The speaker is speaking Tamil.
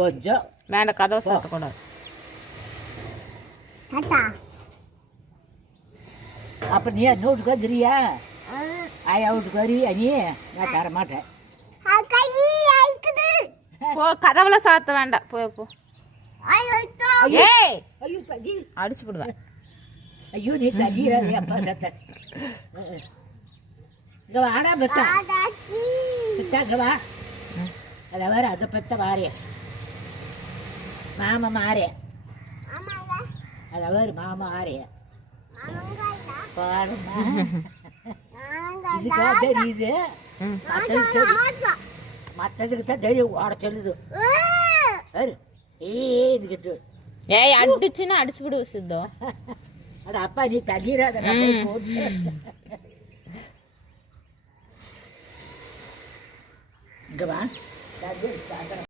கொஞ்சம் வேண்டாம், கதவை சாத்தக்கூடாது. அப்போ நீ என்ன வீட்டுக்கு வந்துறியா? ஆயா வீட்டுக்கு வரியா நீ? நான் தர மாட்டேன். போ, கதவுல சாத்த வேண்டாம். போ போ. ஏய், ஐயோ தடி, அடிச்சு விடுவேன். ஐயோ நீ தடிறாது அப்பா சத்த. இங்கே வாடா பெத்தா பெத்தா, இங்கே வா. அதை வேற அதை பெத்த வாரே மாமா மாறே. அதை வேறு மாமா ஆறே பாருமா. இதுக்காக தெரியுது, மற்றதுக்கு தான் தெரியும் ஓட சொல்லுது. இதுக்கிட்டு ஏய், அடிச்சுன்னா அடிச்சு விடுவ சித்தம். அட அப்பா நீ தண்ணீராத இங்கே வா.